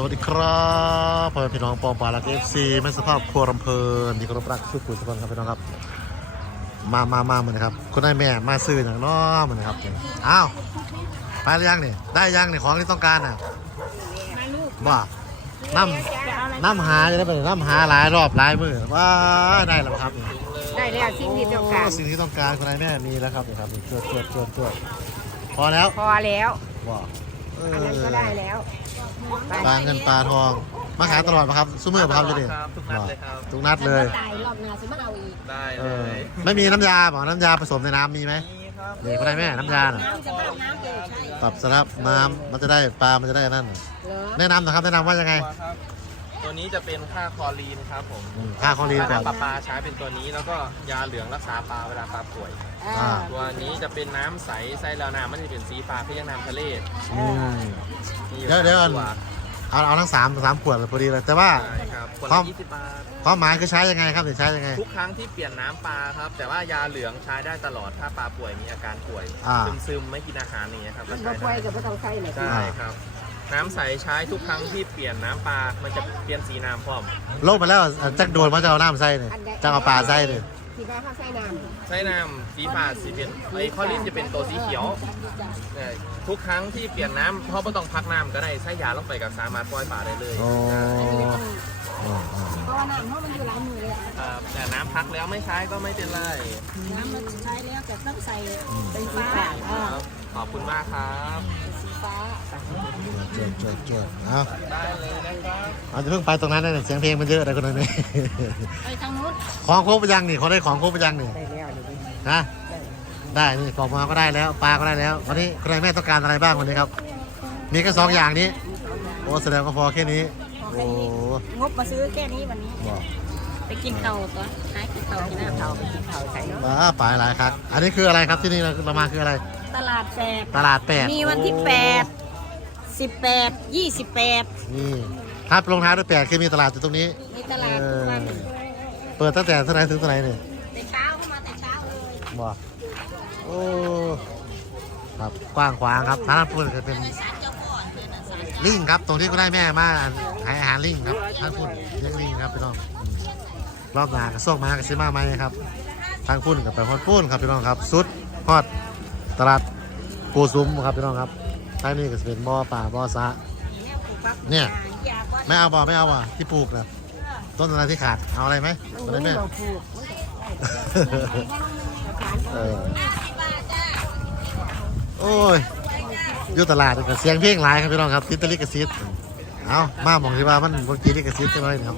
สวัสดีครับพ่อแม่พี่น้องปองปลาลักเอฟซีแม่สภาพครัวรำเพลินที่เคารพรักทุกคนทุกคนครับพี่น้องครับ มามามาเหมือนครับคุณได้แม่มาซื้ออย่างน้อเหมือนครับอ้าวไปหรือยังนี่ได้ยังนี่ของที่ต้องการอะว่าน้ำน้ำหาจะได้ไปน้ำหาหลายรอบหลายมือว้าได้แล้วครับนี่ได้แล้วสิ่งที่ต้องการโสิ่งที่ต้องการคุณนายแม่มีแล้วครับนี่ครับนี่จวดจวดจวดจวดพอแล้วพอแล้วว่าเออันนั้นก็ได้แล้ว ปลาเงินปลาทอง มาขายตลอดปะครับซุ้มเมื่อปะครับเลยดิครับทุกนัดเลยครับ ทุกนัดเลย ตายรอบหน้าสิมาเอาอีกได้เอเลอ ยไม่มีน้ำยาบอกน้ำยาผสมในน้ำมีไหมนี่ครับนี่คุณนายแม่น้ำยาน่ะน้ำจะเพิ่มน้ำเดือดใช่ปรับสลับน้ำมันจะได้ปลา มันจะได้นั่น เหรอแนะนำนะครับแนะนำว่ายังไง ตัวครับ ตัวนี้จะเป็นค่าคลอรีนครับผมอืมค่าคลอรีนก่อน น้ำปลาปลาใช้เป็นตัวนี้แล้วก็ยาเหลืองรักษาปลาเวลาปลาป่วย อ่าตัวนี้จะเป็นน้ำใสไส้แล้วน้ำมันจะเป็นสีฟ้าคือยังน้ำทะเลอืม มีอยู่เดี๋ยวเดี๋ยวสามตัวเอาเอาทั้งสามสามขวดเลยพอดีเลยแต่ว่า ใช่ครับขวดครัละบยี่สิบบาท ความหมายคือใช้ยังไงครับหรือใช้ยังไง ทุกครั้งที่เปลี่ยนน้ำปลาครับ แต่ว่ายาเหลืองใช้ได้ตลอดถ้าปลาป่วยมีอาการป่วย อ่า ซึมๆ ไม่กินอาหารนี่ครับมันก็บ่ใช้ป่วยได้กับบ่ต้องใส่เลยใช่ครับ น้ำใสใช้ทุกครั้งที่เปลี่ยนน้ำปลา มันจะเปลี่ยนสีน้ำพร้อมโลกมาแล้วจักโดนว่าจะเอาน้ำใส่เนี่ยจะเอาปลาใส่เนี่ยที่ว่าเขาใส่น้ำใช้น้ำสีฟ้าสีเป็นไอ้คอลินจะเป็นตัวสีเขียวเออทุกครั้งที่เปลี่ยนน้ำเพราะไม่ต้องพักน้ำก็ได้ใช้ยาลงไปกับสามารถปล่อยปลาได้เลยโอ้ใช่อืมอืมเพราะว่าน้ำเพราะมันอยู่หลายมือเลยครับแต่น้ำพักแล้วไม่ใช้ก็ไม่เป็นไรน้ำมันใช้แล้วแต่ต้องใส่เป็นสีฟ้าคอ่ารับขอบคุณมากครับสี ฟ้าจวดจวดจวดเอาได้เลยนะครับเอาจะเพิ่งไปตรงนั้นนะเนี่ยเสียงเพลงมันเยอะอะไรคนนั้นเนี่ยไปทางนู้นของครบไปยังนี่เขาได้ของครบไปยังนี่ได้แล้วนี่ฮะได้นี่กล่องมาก็ได้แล้วปลาก็ได้แล้ว วันนี้คุณนายแม่ต้องการอะไรบ้างวันนี้ครับ มีแค่สองอย่างนี้โอ้แสดงว่าพอแค่นี้โอ้งบมาซื้อแค่นี้วันนี้บอกไปกินเต่าตัวหากินเต่ากินน้ำเต่าไปกินเต่าใส่เนาะว้าปลาหลายครับ อันนี้คืออะไรครับที่นี่เราเรามาคืออะไร ตลาดแปดตลาดแปดมีวันที่โอ้แปดสิบแปดยี่สิบแปดนี่ถ้าลงท้ายด้วยแปดคือมีตลาดอยู่ตรงนี้ มีตลาดทุกวันเออเปิดตั้งแต่เท่าไหร่ถึงเท่าไหร่เนี่ยแต่เช้าเข้ามาแต่เช้าเลยบอกโอ้ครับกว้างขวางครับร้านพูดจะเป็นลิงครับตรงที่ก็ได้แม่มาขายอาหารลิงครับท่านพูดเลี้ยงลิงครับพี่น้องอืมรอบหน้ากระส่งมากับซิมาไหมครับทางพุ่นกับไปฮอดพุ่นครับพี่น้องครับสุดฮอด ตลาดปูซุ้มครับพี่น้องครับใต้นี่ก็จะเป็นบ่อป่าบ่อสะ เนี่ย ไม่เอาบ่อไม่เอาบ่อที่ปลูกนะต้นอะไรที่ขาดเอาอะไรไหมอะไรไหมไม่บอกผูกเออโอ้ยอยู่ตลาดก็เสียงเพลงหลายครับพี่น้องครับติดตลิกระซิดเอามาหมองที่ว่ามันบางทีลิกระซิดใช่ไหมครับ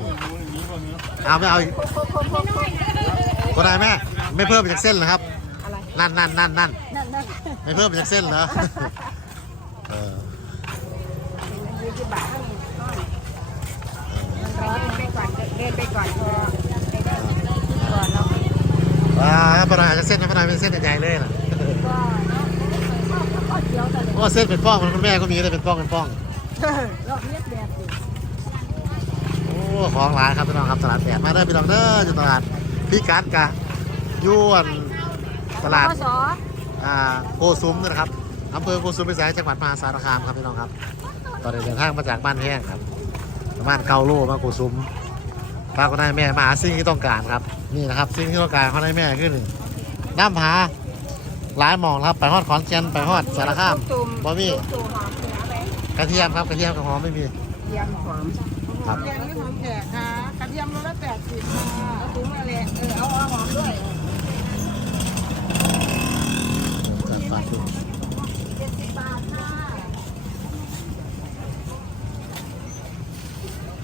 เอาไม่เอาก็ได้แม่ไม่เพิ่มจากเส้นเหรอครับ นั่นนั่นนั่นนั่นนั่นนั่น ไม่เพิ่มจากเส้นเหรอเออยี่สิบบาทมันร้อนไปก่อนเดินไปก่อนพอไปได้ก่อนเนาะว้าปลาจากเส้นนะปลาเป็นเส้นใหญ่ๆเลยนะก็เนาะก็เขียวแต่เลยโอ้เส้นเป็นป้องมันคุณแม่ก็มีแต่เป็นป้องเป็นป้องรอบเลียดแบบสิโอ้ของร้านครับพี่น้องครับตลาดแปดมาได้อพี่น้องเด้ออยู่ตลาดพี่กัดกะยวนตลาดพศอ่า โกซุ้มนะครับอำเภอโกซุ้มพิสัยจังหวัดมหาสารคามครับพี่น้องครับ ตอนนี้เดินทางมาจากบ้านแห้งครับประมาณเกาโลมาโกซุ้มป้าก็ได้แม่มาหาสิ่งที่ต้องการครับ นี่นะครับสิ่งที่ต้องการเขาได้แม่ขึ้นน้ำผาหลายหมองครับไปฮอดขอนแก่นไปฮอดสารคามบ่มีตุ่มหอมเนื้อไปกระเทียมครับกระเทียมกับหอมไม่มีกระเทียมหอมครับเทียมไม่หอมแขกค่ะกระเทียมโลละแปดสิบค่ะถุงอะไรเออเอาเอาหอมด้วย จัดไปดู เจ็ด สิบบาทค่ะ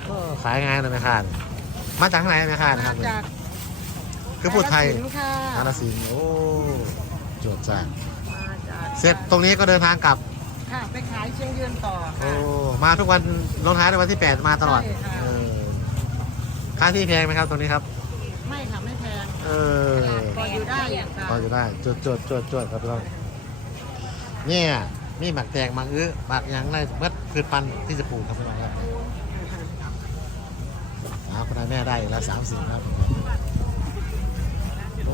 ก็ขายง่ายเลยไหมครับมาจากไหนไหมครับมาจากคือพูดไทยกาฬสินธุ์ค่ะกาลสินธุ์โอ้โจดจ้ามาจากเสร็จตรงนี้ก็เดินทางกลับ ค่ะ ไปขายเชียงยืนต่อโอ้ค่ะมาทุกวันลงท้ายในวันที่ 8 มาตลอดใช่ค่ะเออค่าที่แพงไหมครับตรงนี้ครับ ไม่ค่ะ ไม่แพง เออพออยู่ได้อย่างค่ะพอจะได้จดจดจดจดครับพี่น้อง เนี่ยมีหมักแตงหมักอื้อหมักยังไรเมื่อพืชพันธุ์ที่จะปลูกครับพี่น้องครับเอาคุณนาแม่ได้แล้วสามสิ่งครับ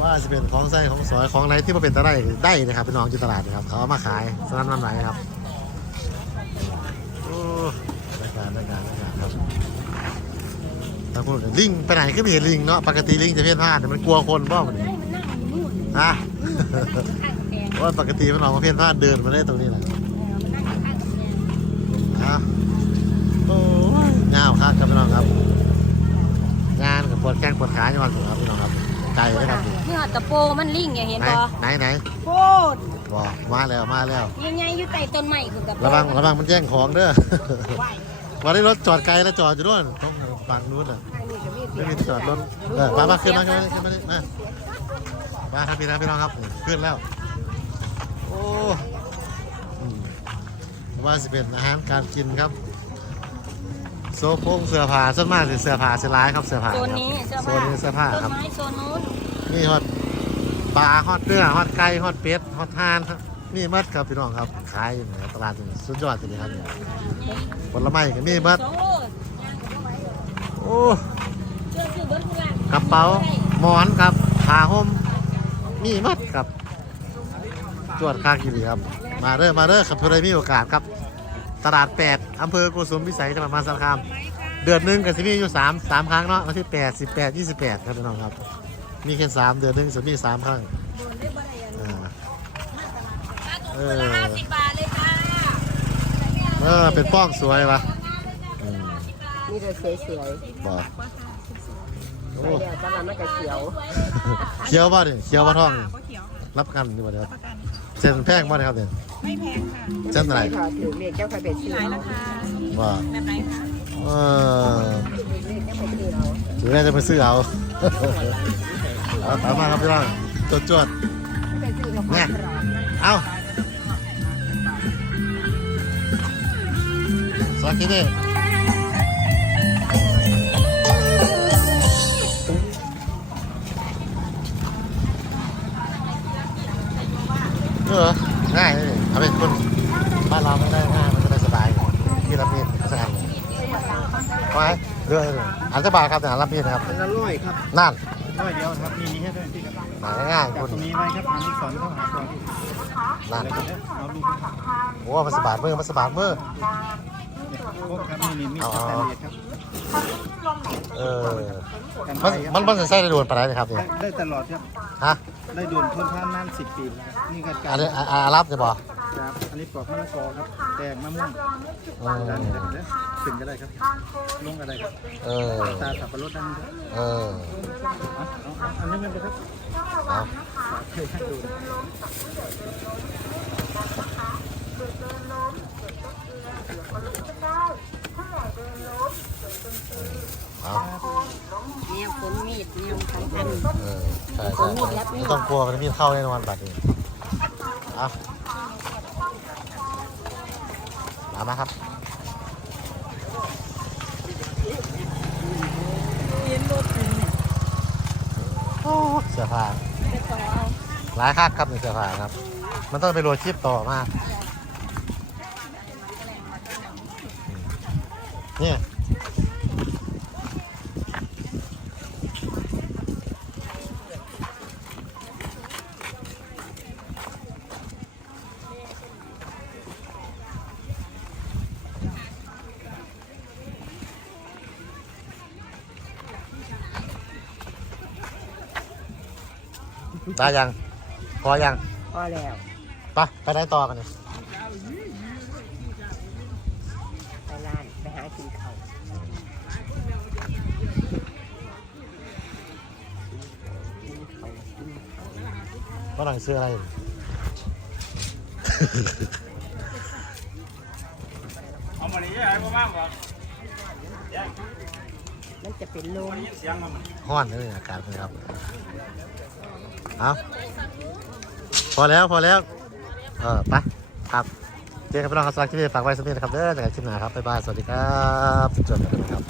ว่าจะเป็นของไส้ของสอยของอะไรที่มาเป็นตะไดได้นะครับพี่น้องที่ตลาดนะครับ เขาเอามาขายสนั่นน้ำไหลครับโอ้รายการรายการรายการางพูดลิงไปไหนก็ไม่เห็นลิงเนาะปกติลิงจะเพ่นพ่านแต่มันกลัวคนบ้างมันให้มันนั่งอยู่นู่นฮะ ข้างกำแพงเพราะว่าปกติมันออกมาเพ่นพ่านเดินมาได้ตรงนี้แหละเออมันนั่งอยู่ข้างกำแพงฮะโอ้ยงาวครับครับพี่น้องครับ งานกับปวดแข้งปวดขาจังหวัดสุครับพี่น้องครับไกลเลยครับนี่นี่หอดตะโปมันลิงไงเห็นไหนบ่ไหนไหนโคตรบอกมาแล้วมาแล้วยังไงอยู่ใต้ต้นไม้คุณกับระวังระวังมันแย่งของเด้อไหววันนี้รถจอดไกลแล้วจอดอยู่ด้วยต้องฝั่งนู้นอะทางนี้ก็มีเสีไม่ยงมีที่จอดรถเออมามาขึ้นมาขึ้นมาขึ้นมานี่มามาครับพี่นะพี่น้องครับนี่ขึ้นแล้ว โอ้อืม ว่าสิเป็นอาหารการกินครับ โซโพงเสื้อผ้าส่วนมากสิเสื้อผ้าเสื้อลายครับเสื้อผ้าโซครับนนี้เสื้อโซผ้านนี้เสื้อผ้าต้นครับไม้โซนนู้นนี่ฮอตปลาฮอตเนื้อฮอตไก่ฮอตเป็ดฮอตห่านครับนี่มัดครับพี่น้องครับขายอยู่ในตลาดนี่สุดยอดจริงๆครับผลไม้ก็มีมัดสองโลย่างก็บ่ไหวหรอกโอ้เชื่อซื้อเบิร์ดทุกอย่างกระเป๋าหมอนครับผ้าห่มมีมัดครับจวดคางกินดีครับ มาเด้อมาเด้อครับเพื่อได้มีโอกาสครับ ตลาดแปดอำเภอกุสุมพิสัยจังหวัดมหาสารคาม เดือนหนึ่งกับสิมีอยู่สามสามครั้งเนาะวันที่แปดสิบแปดยี่สิบแปดครับพี่น้องครับ มีแค่สามเดือนหนึ่งจะมีสามครั้งโดนได้บ่ได้อันอ่าเออห้าสิบบาทเลยค่ะเออเป็นป้องสวยวะอืมมีแต่สวยสวยบอกโอ้เดี๋ยวตลาดมันก็เขียวเคี้ยวบ่เนี่ยเคี้ยวบ่ท้อง รับประกันอยู่บ่เดี๋ยวเส้นแพงบ่เนี่ยครับเนี่ย ไม่แพงค่ะเส้นอะไรค่ะถือเลขเจ้าค่ะเป็ดชื่อราคาว่าแบบไหนคะเออเลขเจ้าเป็ดชื่อเราถือแม่จะไปซื้อเอาเอาตามมาครับพี่น้องจดจดเป็ดชื่อเราเนี่ยเอาสวัสดีเด้เออ ง่ายเลยเอาเป็นคนบ้านเรามันได้ง่ายมันจะได้สบายที่รับมีดสักอันไว้เรื่อยเลยอันสบายครับแต่อันรับมีดนะครับเป็นละร้อยครับนั่นร้อยเดียวครับมีนี้ให้ด้วยพี่ครับหาง่ายๆจากคุณตรงนี้ไว้ครับอันที่สอนเข้าหาก่อนนั่นแล้วก็เอาลูกโอ้มันสบายมือมันสบายมือพวกครับมีนี่มีดสแตนเลสครับเออกันมันไฟคมัรันบมันจะใช้ได้โดนปานใดนะครับเนี่ยได้ได้ตลอดครับฮะ ได้โดนทนทานนานสิบปีแล้วครับนี่ก็กาอัรนนี้อ่าอ่ารับจะบอกครับอันนี้ปลอกมะละกอครับแตงมะม่วงอืด้านมนี้ได้ขึ้นก็ได้ครับลงก็ได้ครับเออ ตาสับปะรดด้านนี้ครับเออเอาเอาเอาอันนี้มันไปครับเอาเคยให้ดูเอา แนวขนมีดแนวสำคัญเออใช่ใช่ไม่ต้องกลัวมันมีเข้าแน่นอนบัดนี้อามามาครับโอ้เสื้อผ้าหลายคักครับในเสื้อผ้าครับ มันต้องไปโรยชีพต่อมากเนี่ย ได้ยัง พอยังพอแล้วไปไปไหนต่อกันเนี่ยไปร้านไปหากินข้าวก็หนังซื้ออะไร เอามานี้ไอ้พ่อมากกว่า มันจะเป็นลมห้อนเลยอากาศเลยครับเอาพอแล้วพอแล้ว เออไปครับเจอกันพี่น้องครับสวัสดีฝากไว้สักนิดนะครับเด้อจากคลิปหน้าครับบ๊ายบายสวัสดีครับจุดจบกันนะครับ